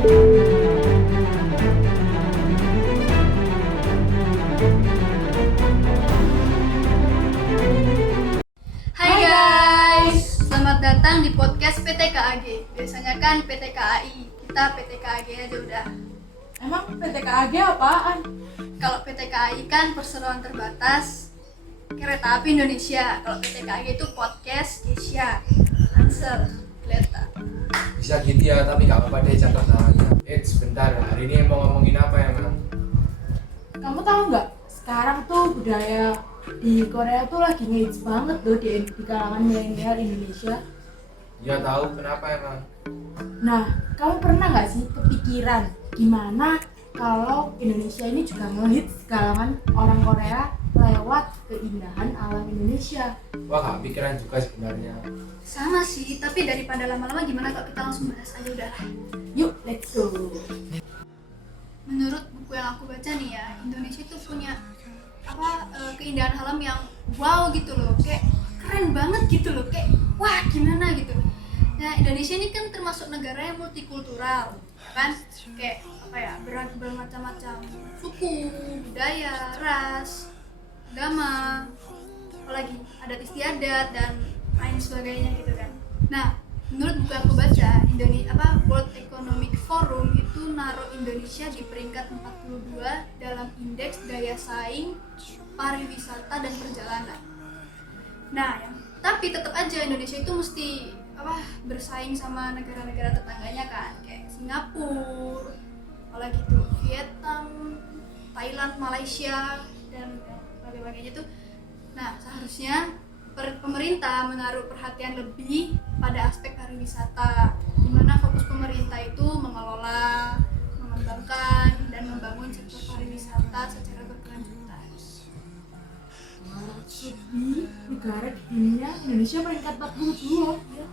Hai guys, selamat datang di podcast PT KAG. Biasanya kan PT KAI, kita PT KAG aja udah. Emang PTKAG apaan? Kalau PT KAI kan perseroan terbatas kereta api Indonesia. Kalau PT KAG itu podcast Asia. Ansel, Leta. Bisa gitu ya, tapi gak apa-apa deh contoh namanya. Sebentar, hari ini mau ngomongin apa ya, Mang? Kamu tahu nggak? Sekarang tuh budaya di Korea tuh lagi ngehits banget tuh di kalangan milenial Indonesia. Ya tahu, kenapa emang? Nah, kamu pernah nggak sih kepikiran gimana kalau Indonesia ini juga ngehits kalangan orang Korea lewat keindahan alam Indonesia? Wah, gak pikiran juga sebenarnya. Sama sih, tapi daripada lama-lama gimana kalau kita langsung bahas aja udah. Yuk, let's go. Menurut buku yang aku baca nih ya, Indonesia itu punya keindahan alam yang wow gitu loh, kayak keren banget gitu loh, kayak wah gimana gitu. Nah, Indonesia ini kan termasuk negara yang multikultural, kan, kayak bermacam-macam suku, budaya, ras, agama, apalagi adat istiadat dan lain sebagainya gitu kan. Nah, menurut buku yang aku baca, World Economic Forum itu naruh Indonesia di peringkat 42 dalam indeks daya saing pariwisata dan perjalanan. Nah, tapi tetap aja Indonesia itu mesti bersaing sama negara-negara tetangganya kan, kayak Singapura, apalagi tuh Vietnam, Thailand, Malaysia dan sebagainya tuh. Nah, seharusnya pemerintah menaruh perhatian lebih pada aspek pariwisata, di mana fokus pemerintah itu mengelola, mengembangkan dan membangun sektor pariwisata secara berkelanjutan. Di negara di dunia Indonesia peringkat 42 ya.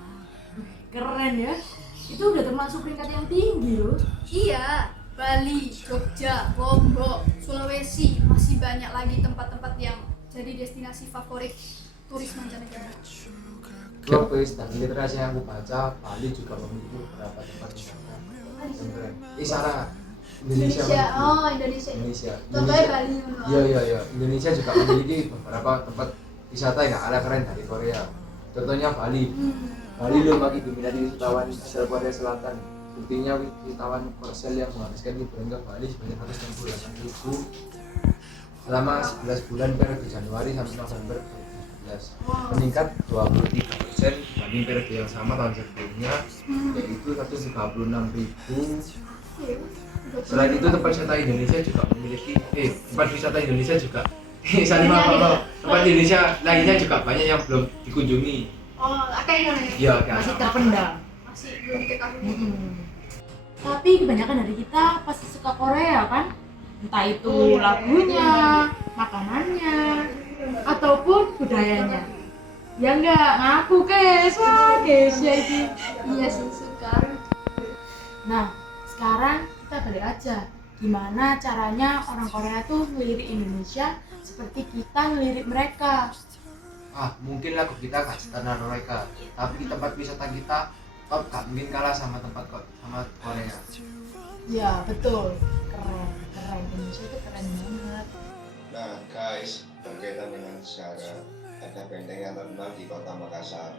Keren ya. Itu udah termasuk peringkat yang tinggi loh. Iya, Bali, Jogja, Lombok, Sulawesi, masih banyak lagi tempat-tempat yang jadi destinasi favorit turis mancanegara. Globis dan literasi yang aku baca, Bali juga memiliki beberapa tempat wisata yang keren. Sarah, Indonesia. Indonesia. Contohnya Bali. Iya. Indonesia juga memiliki beberapa tempat wisata yang ala keren dari Korea. Contohnya Bali. Bali loh bagi diminati wisatawan asal Korea Selatan. Buktinya wisatawan Korsel yang menghabiskan liburan ke Bali sebanyak 168.000 selama 11 bulan periode Januari sampai November 2017, meningkat 23% dibanding periode yang sama tahun sebelumnya, yaitu 136.000. Selain itu, tempat wisata Indonesia juga memiliki tempat wisata Indonesia juga tempat Indonesia lainnya juga banyak yang belum dikunjungi. Iya, Masih terpendam. Masih belum diketahui. Tapi kebanyakan dari kita pasti suka Korea kan? Entah itu lagunya, makanannya, ataupun budayanya. Ya enggak, ngaku guys, wah guys ya ini. Iya sih, suka. Nah, sekarang kita balik aja. Gimana caranya orang Korea tuh ngelirik Indonesia seperti kita ngelirik mereka. Mungkin lagu kita gak setenar mereka, tapi tempat wisata kita top gak mungkin kalah sama Korea. Ya betul, keren Indonesia itu keren banget. Nah guys, berkaitan dengan sejarah, ada benteng yang terkenal di kota Makassar,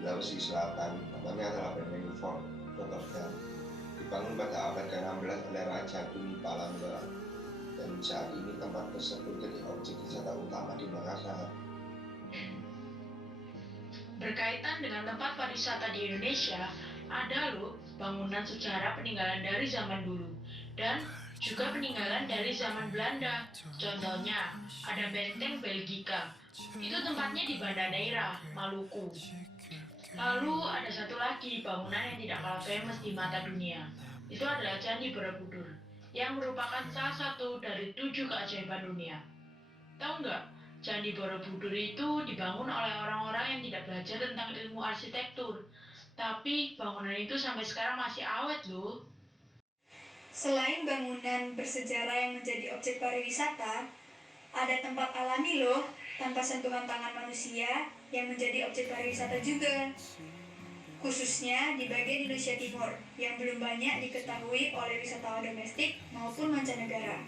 Sulawesi Selatan, namanya adalah Benteng Fort Rotterdam. Dibangun pada abad ke-16 oleh Raja Bumi Palangga, dan saat ini tempat tersebut jadi objek wisata utama di Makassar. Berkaitan dengan tempat pariwisata di Indonesia, ada loh bangunan sejarah peninggalan dari zaman dulu dan juga peninggalan dari zaman Belanda. Contohnya, ada Benteng Belgika. Itu tempatnya di Banda Neira, Maluku. Lalu ada satu lagi bangunan yang tidak kalah famous di mata dunia. Itu adalah Candi Borobudur, yang merupakan salah satu dari 7 keajaiban dunia. Tahu nggak? Candi Borobudur itu dibangun oleh orang-orang yang tidak belajar tentang ilmu arsitektur. Tapi bangunan itu sampai sekarang masih awet loh. Selain bangunan bersejarah yang menjadi objek pariwisata, ada tempat alami loh, tanpa sentuhan tangan manusia, yang menjadi objek pariwisata juga. khususnya di bagian Indonesia Timur yang belum banyak diketahui oleh wisatawan domestik maupun mancanegara.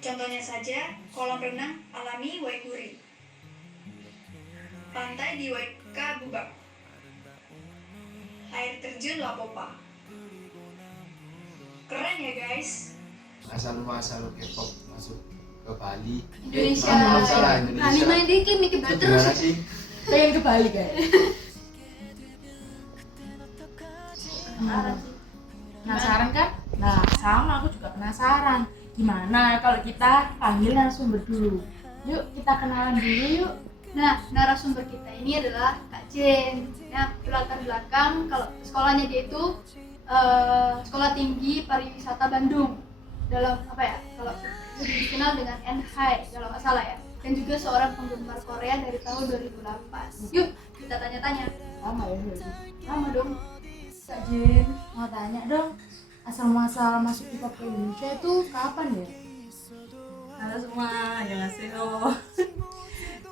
Contohnya saja kolam renang alami Waikuri, pantai di Waika Bubak, air terjun Lapopa. Keren ya guys. Asal muasal K-pop masuk ke Bali. Indonesia. Masalah Bali Indonesia. main dikit mikir Itu terus. gimana sih? Pengen ke Bali guys. Penasaran kan? Nah, sama aku juga penasaran. Gimana kalau kita panggil narasumber dulu? Yuk, kita kenalan dulu yuk. Nah, narasumber kita ini adalah Kak Jen. Nah, latar belakang kalau sekolahnya dia itu Sekolah Tinggi Pariwisata Bandung. Dalam apa ya? Kalau lebih dikenal dengan NHI kalau nggak salah ya. Dan juga seorang penggemar Korea dari tahun 2008. Yuk, kita tanya-tanya. Sama ya, berarti. Lama dong. Kak Jen, mau tanya dong, asal muasal masuk K-pop ke Indonesia itu kapan ya? Halo semua, annyeonghaseyo.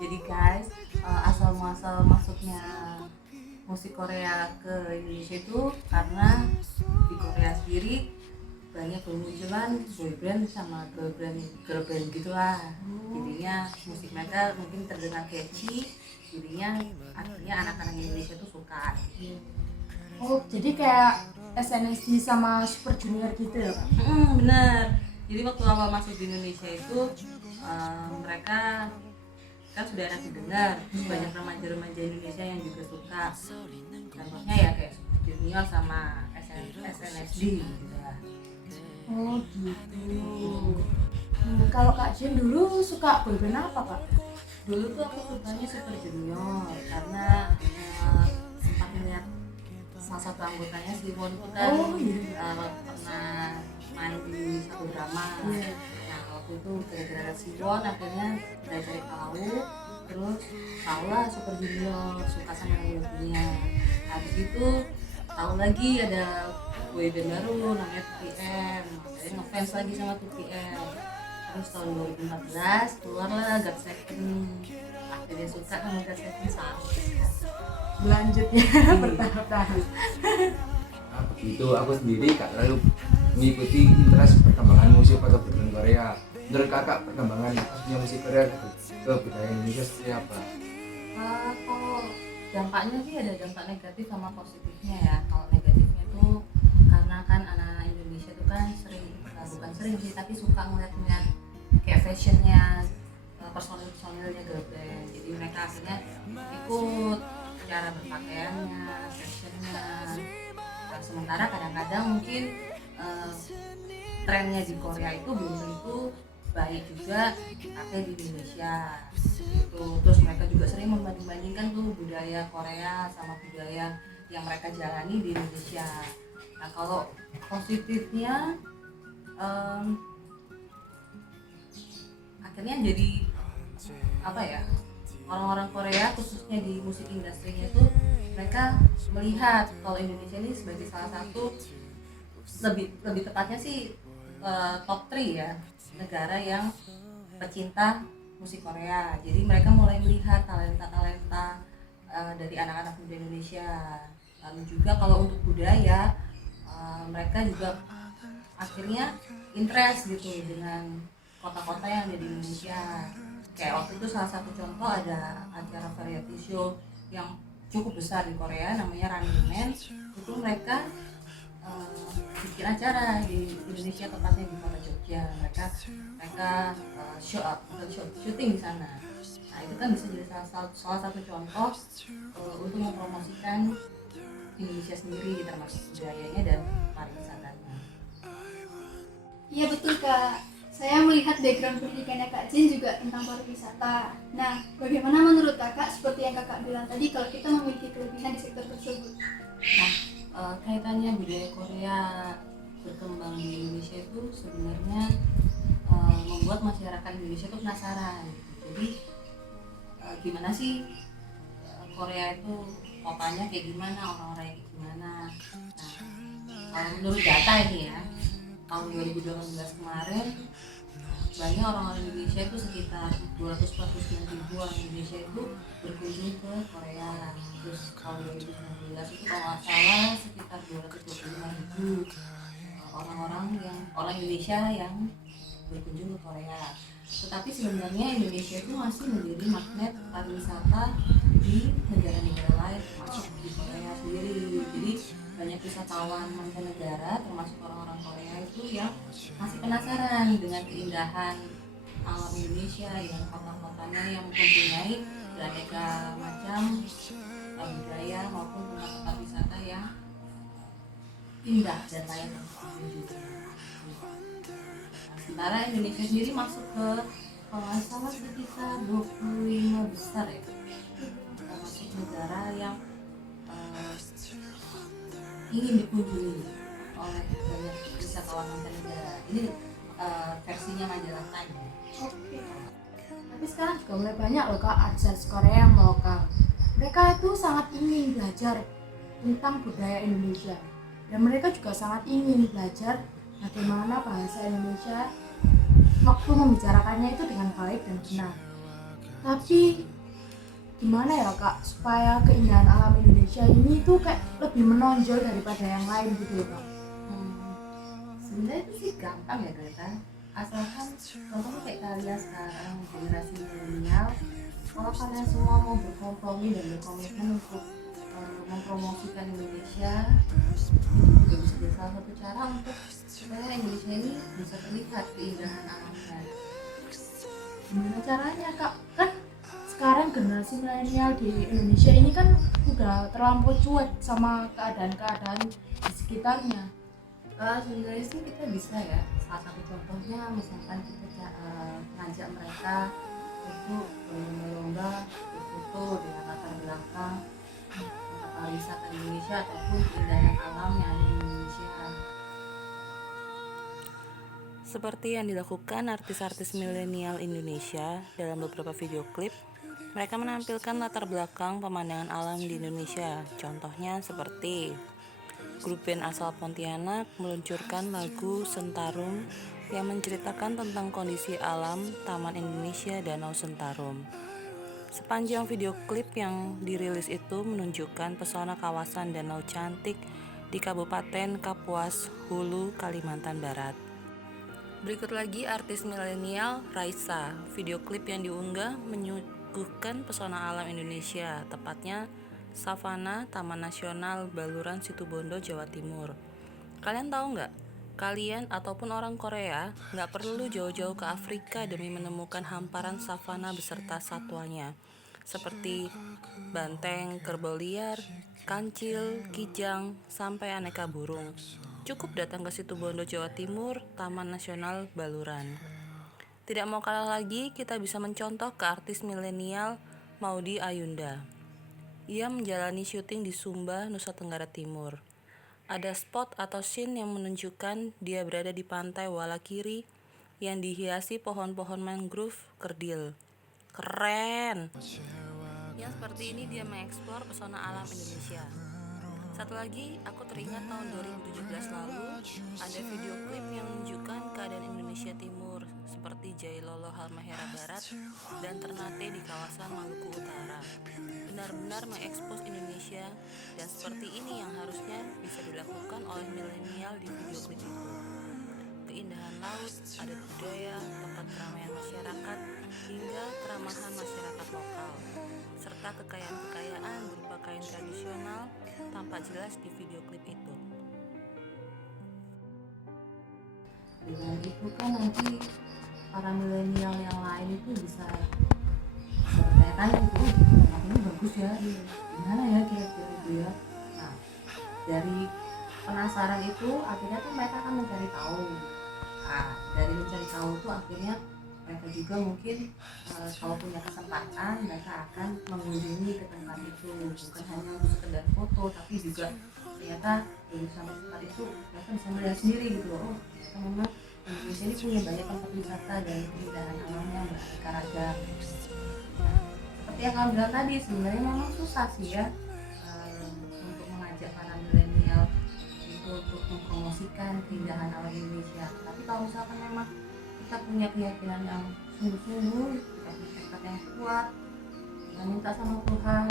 Jadi guys, asal muasal masuknya musik Korea ke Indonesia itu karena di Korea sendiri banyak bermunculan boyband sama girl band gitulah. Jadinya musik mereka mungkin terdengar catchy, jadinya akhirnya anak-anak Indonesia tuh suka. Oh, jadi kayak SNSD sama Super Junior gitu ya, Kak? Bener. Jadi waktu awal masuk di Indonesia itu mereka kan sudah enak didengar, terus banyak remaja-remaja Indonesia yang juga suka. Contohnya ya kayak Junior sama SNSD gitu lah. Oh gitu. Kalau Kak Jen dulu suka boyband apa, Kak? Dulu tuh aku sukanya Super Junior karena sempat melihat salah satu anggotanya si Won itu kan pernah main di satu drama. Nah waktu itu gara-gara si Won akhirnya dari cari tahu, terus tahulah Super Junior, suka sama lagunya. Habis itu tahu lagi ada boyband baru namanya 2PM, saya ngefans lagi sama 2PM. Terus tahun 2014 keluarlah GOT7, akhirnya suka sama GOT7 sampai Lanjut ya, bertahap-tahap. Itu aku sendiri gak terlalu mengikuti interest perkembangan musik atau budaya Korea. Menurut kakak perkembangan maksudnya musik Korea ke budaya Indonesia seperti apa? Kalau dampaknya sih ada dampak negatif sama positifnya ya. Kalau negatifnya tuh karena kan anak-anak Indonesia tuh kan sering, bukan sering sih, tapi suka ngeliat-ngeliat kayak fashionnya personil-personilnya girl band. Jadi mereka akhirnya ikut cara berpakaiannya, fashionnya. Nah, sementara kadang-kadang mungkin trennya di Korea itu belum tentu baik juga dipakai di Indonesia gitu. Terus mereka juga sering membanding-bandingkan tuh budaya Korea sama budaya yang mereka jalani di Indonesia. Nah kalau positifnya akhirnya jadi apa ya, orang-orang Korea khususnya di musik industrinya tuh mereka melihat kalau Indonesia ini sebagai salah satu, lebih tepatnya sih top 3 ya, negara yang pecinta musik Korea. Jadi mereka mulai melihat talenta-talenta dari anak-anak muda Indonesia. Lalu juga kalau untuk budaya, mereka juga akhirnya interest gitu dengan kota-kota yang ada di Indonesia. Kayak waktu itu salah satu contoh ada acara variety show yang cukup besar di Korea namanya Running Man. Itu mereka bikin acara di Indonesia, tepatnya di kota Jogja. Mereka syuting di sana. Nah itu kan bisa jadi salah satu contoh untuk mempromosikan Indonesia sendiri, termasuk budayanya dan pariwisatanya. Iya betul Kak. Saya melihat background pendidikannya Kak Jin juga tentang pariwisata. Nah, bagaimana menurut Kakak seperti yang Kakak bilang tadi kalau kita memiliki kelebihan di sektor tersebut? Nah, kaitannya budaya Korea berkembang di Indonesia itu sebenarnya membuat masyarakat Indonesia itu penasaran. Jadi gimana sih Korea itu kotanya kayak gimana, orang-orangnya kayak gimana. Nah, kalau menurut data ini ya, tahun 2018 kemarin banyak orang-orang Indonesia itu sekitar 249 ribu orang Indonesia itu berkunjung ke Korea. Terus tahun 2019 itu kalau nggak salah sekitar 225 ribu orang Indonesia yang berkunjung ke Korea. Tetapi sebenarnya Indonesia itu masih menjadi magnet pariwisata di negara-negara lain termasuk di Korea sendiri. Jadi banyak wisatawan mancanegara termasuk orang-orang Korea itu yang masih penasaran dengan keindahan alam Indonesia yang kota-kotanya yang mempunyai beraneka macam budaya maupun tempat-tempat wisata yang indah dan layak untuk dikunjungi. Sementara Indonesia sendiri masuk ke kalau nggak salah sekitar 25 besar ya, termasuk negara yang ingin dikunjungi oleh banyak wisatawan mancanegara. Ini versinya majalah Time. Oke. Tapi sekarang juga mulai banyak loh Kak artis Korea yang lokal. Mereka itu sangat ingin belajar tentang budaya Indonesia. Dan mereka juga sangat ingin belajar bagaimana bahasa Indonesia waktu membicarakannya itu dengan baik dan benar. Tapi gimana ya Kak supaya keindahan alam Indonesia ini tuh kayak lebih menonjol daripada yang lain gitu loh Kak? Sebenarnya itu sih gampang ya Greta, asalkan contohnya kayak kalian sekarang generasi milenial, kalau kalian semua mau berkompromi dan berkomitmen untuk mempromosikan Indonesia, itu juga bisa jadi salah satu cara untuk supaya Indonesia ini bisa terlihat keindahan alamnya. Gimana caranya Kak? Kan sekarang generasi milenial di Indonesia ini kan udah terlampau cuek sama keadaan-keadaan di sekitarnya. Sebenarnya sih kita bisa ya, salah satu contohnya misalkan kita ngajak mereka untuk berlomba berfoto dengan latar belakang tempat pariwisata Indonesia ataupun keindahan alam yang ada di Indonesia. Seperti yang dilakukan artis-artis milenial Indonesia dalam beberapa video klip, mereka menampilkan latar belakang pemandangan alam di Indonesia. Contohnya seperti grup band asal Pontianak meluncurkan lagu Sentarum yang menceritakan tentang kondisi alam Taman Indonesia Danau Sentarum. Sepanjang video klip yang dirilis itu menunjukkan pesona kawasan danau cantik di Kabupaten Kapuas Hulu, Kalimantan Barat. Berikut lagi artis milenial Raisa. Video klip yang diunggah menyuguhkan pesona alam Indonesia, tepatnya Savana Taman Nasional Baluran Situbondo, Jawa Timur. Kalian tahu nggak? Kalian ataupun orang Korea nggak perlu jauh-jauh ke Afrika demi menemukan hamparan savana beserta satwanya seperti banteng, kerbau liar, kancil, kijang, sampai aneka burung. Cukup datang ke Situbondo, Jawa Timur, Taman Nasional Baluran. Tidak mau kalah lagi, kita bisa mencontoh ke artis milenial Maudy Ayunda. Ia menjalani syuting di Sumba, Nusa Tenggara Timur. Ada spot atau scene yang menunjukkan dia berada di pantai Walakiri yang dihiasi pohon-pohon mangrove kerdil. Keren! Yang seperti ini dia mengeksplor pesona alam Indonesia. Satu lagi, aku teringat tahun 2017 lalu ada video klip yang menunjukkan keadaan Indonesia Timur seperti Jailolo Halmahera Barat dan Ternate di kawasan Maluku Utara. Benar-benar mengekspos Indonesia dan seperti ini yang harusnya bisa dilakukan oleh milenial di video klip itu. Keindahan laut, adat budaya, tempat keramaian masyarakat, hingga keramahan masyarakat lokal, serta kekayaan-kekayaan berupa kain tradisional tampak jelas di video klip itu. Dengan itu kan nanti para milenial yang lain itu bisa bertanya-tanya itu, tempat ini bagus ya, gimana ya kira-kira itu ya. Nah, dari penasaran itu akhirnya tuh mereka akan mencari tahu. Nah, dari mencari tahu itu akhirnya mereka juga mungkin kalau punya kesempatan mereka akan mengunjungi ke tempat itu, bukan hanya untuk sekedar foto tapi juga ternyata dari sampai tempat itu mereka bisa melihat sendiri gitu loh. Oh, ternyata memang Indonesia ini punya banyak tempat wisata dan keindahan alamnya beraneka ragam. Nah, seperti yang kamu bilang tadi, sebenarnya memang susah sih ya untuk mengajak para milenial itu untuk mempromosikan keindahan alam Indonesia. Tapi kalau misalkan memang kita kita punya keyakinan yang sungguh-sungguh, kita punya tekad yang kuat, kita minta sama Tuhan,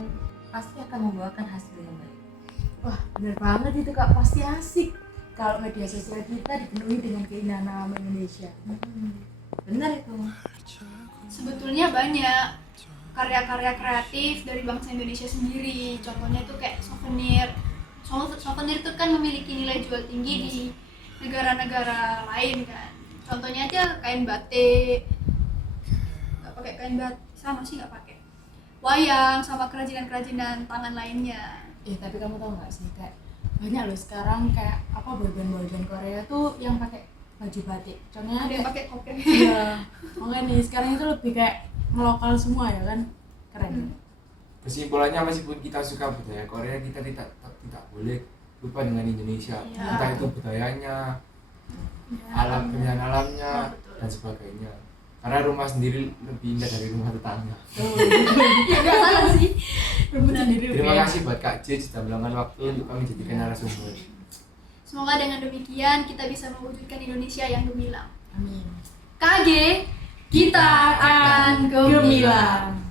pasti akan membawakan hasil yang baik. Wah, bener banget itu Kak, pasti asik kalau media sosial kita dipenuhi dengan keindahan alam Indonesia. Benar itu. Sebetulnya banyak karya-karya kreatif dari bangsa Indonesia sendiri. Contohnya tuh kayak souvenir. Souvenir itu kan memiliki nilai jual tinggi di negara-negara lain kan. Contohnya aja kain batik. Nggak pakai kain batik, sama sih nggak pakai. Wayang sama kerajinan-kerajinan tangan lainnya. Tapi kamu tahu nggak sih, kayak banyak loh sekarang kayak apa boyband Korea tuh yang pakai baju batik. Contohnya Ada yang kayak pakai kopeng. iya, makanya nih sekarang itu lebih kayak ngelokal semua ya kan, keren. Kesimpulannya, meskipun kita suka budaya Korea, kita tidak boleh lupa dengan Indonesia. Iya. Entah itu budayanya, alam keindahan alamnya, dan sebagainya. Karena rumah sendiri lebih indah dari rumah tetangga. Ya nggak salah sih. Terima kasih buat Kak J sudah meluangkan waktu untuk kami jadikan narasumber. Semoga dengan demikian kita bisa mewujudkan Indonesia yang gemilang. Amin. KG, kita akan gemilang.